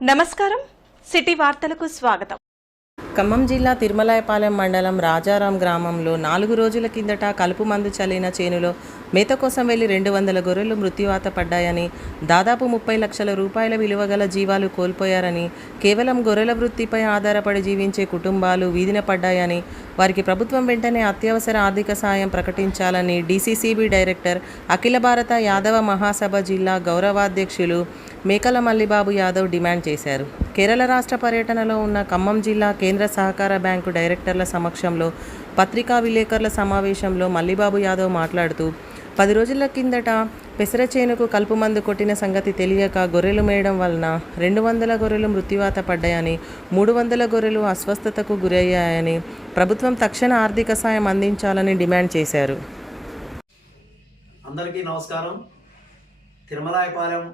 నమస్కారం. సిటీ వార్తలకు స్వాగతం. ఖమ్మం జిల్లా తిరుమలాయపాలెం మండలం రాజారాం గ్రామంలో నాలుగు రోజుల కిందట కలుపు మందు చల్లిన చేనులో మేత కోసం వెళ్ళి రెండు వందల గొర్రెలు మృత్యువాత పడ్డాయని దాదాపు ముప్పై లక్షల రూపాయల విలువ గల జీవాలు కోల్పోయారని కేవలం గొర్రెల వృత్తిపై ఆధారపడి జీవించే కుటుంబాలు వీధిన పడ్డాయని వారికి ప్రభుత్వం వెంటనే అత్యవసర ఆర్థిక సాయం ప్రకటించాలని డీసీసీబీ డైరెక్టర్ అఖిల భారత యాదవ మహాసభ జిల్లా గౌరవాధ్యక్షులు మేకల మల్లిబాబు యాదవ్ డిమాండ్ చేశారు. కేరళ రాష్ట్ర పర్యటనలో ఉన్న ఖమ్మం జిల్లా కేంద్ర సహకార బ్యాంకు డైరెక్టర్ల సమక్షంలో పత్రికా విలేకరుల సమావేశంలో మల్లిబాబు యాదవ్ మాట్లాడుతూ పది రోజుల కిందట పెసర చేనుకు కలుపు మందు కొట్టిన సంగతి తెలియక గొర్రెలు మేయడం వలన రెండు వందల గొర్రెలు మృత్యువాత పడ్డాయని మూడు వందల గొర్రెలు అస్వస్థతకు గురయ్యాయని ప్రభుత్వం తక్షణ ఆర్థిక సాయం అందించాలని డిమాండ్ చేశారు. అందరికీ నమస్కారం. తిరుమలాయపాలెం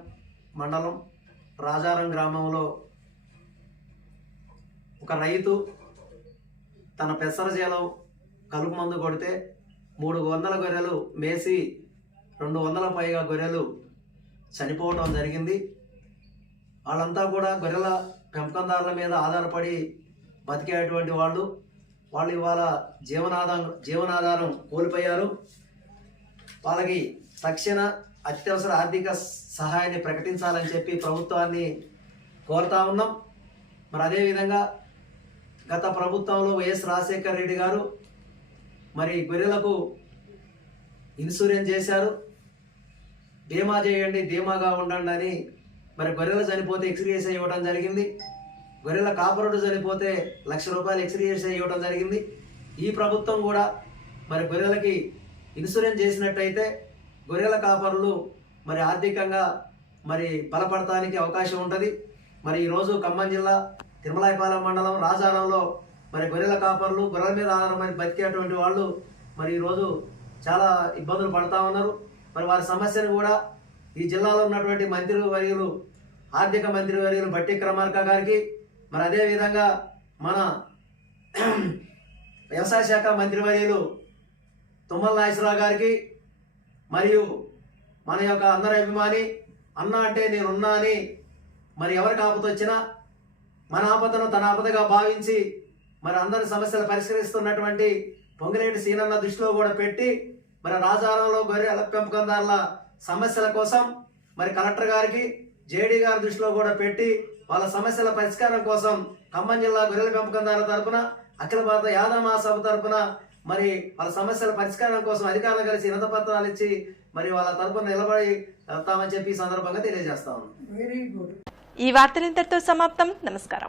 మండలం రాజారం గ్రామంలో ఒక రైతు తన పెసర చేలో కలుపు మందు కొడితే మూడు వందల గొర్రెలు మేసి రెండు వందల పైగా గొర్రెలు చనిపోవడం జరిగింది. వాళ్ళంతా కూడా గొర్రెల పెంపకందారుల మీద ఆధారపడి బతికేటువంటి వాళ్ళు. వాళ్ళు ఇవాళ జీవనాధారం జీవనాధారం కోల్పోయారు. వాళ్ళకి తక్షణ అత్యవసర ఆర్థిక సహాయాన్ని ప్రకటించాలని చెప్పి ప్రభుత్వాన్ని కోరుతా ఉన్నాం. మరి అదేవిధంగా గత ప్రభుత్వంలో వైఎస్ రాజశేఖర రెడ్డి గారు మరి గొర్రెలకు ఇన్సూరెన్స్ చేశారు. బీమా చేయండి ధీమాగా ఉండండి అని మరి గొర్రెలు చనిపోతే ఎక్స్రేస్ ఇవ్వడం జరిగింది. గొర్రెల కాపరుడు చనిపోతే లక్ష రూపాయలు ఎక్స్రేస్ ఇవ్వడం జరిగింది. ఈ ప్రభుత్వం కూడా మరి గొర్రెలకి ఇన్సూరెన్స్ చేసినట్టయితే గొర్రెల కాపరులు మరి ఆర్థికంగా మరి బలపడటానికి అవకాశం ఉంటుంది. మరి ఈరోజు ఖమ్మం జిల్లా తిరుమలాయపాలెం మండలం రాజారంలో మరి గొర్రెల కాపరులు గొర్రెల మీద ఆధారపడి బతికేటువంటి వాళ్ళు మరి ఈరోజు చాలా ఇబ్బందులు పడతా ఉన్నారు. మరి వారి సమస్యను కూడా ఈ జిల్లాలో ఉన్నటువంటి మంత్రి వర్యులు ఆర్థిక మంత్రి వర్యులు బట్టి క్రమార్క గారికి మరి అదేవిధంగా మన వ్యవసాయ శాఖ మంత్రివర్యులు తుమ్మల నాగేశ్వరరావు గారికి మరియు మన యొక్క అందరి అభిమాని అన్న అంటే నేనున్నా అని మరి ఎవరికి ఆపద వచ్చినా మన ఆపదను తన ఆపదగా భావించి మరి అందరి సమస్యలు పరిష్కరిస్తున్నటువంటి పొంగిరెడ్డి సీనన్న దృష్టిలో కూడా పెట్టి మరి రాజారంలో గొర్రెల పెంపకందారుల సమస్యల కోసం మరి కలెక్టర్ గారికి జేడీ గారి దృష్టిలో కూడా పెట్టి వాళ్ళ సమస్యల పరిష్కారం కోసం ఖమ్మం జిల్లా గొర్రెల పెంపకందారుల తరపున అఖిల భారత యాదవ మహాసభ తరపున మరి వాళ్ళ సమస్యల పరిష్కారం కోసం అధికారులు కలిసి వినత పత్రాలు ఇచ్చి మరి వాళ్ళ తరపున నిలబడి వస్తామని చెప్పి ఈ సందర్భంగా తెలియజేస్తా ఉన్నాం. ఈ వార్తలు ఇంతటితో సమాప్తం. నమస్కారం.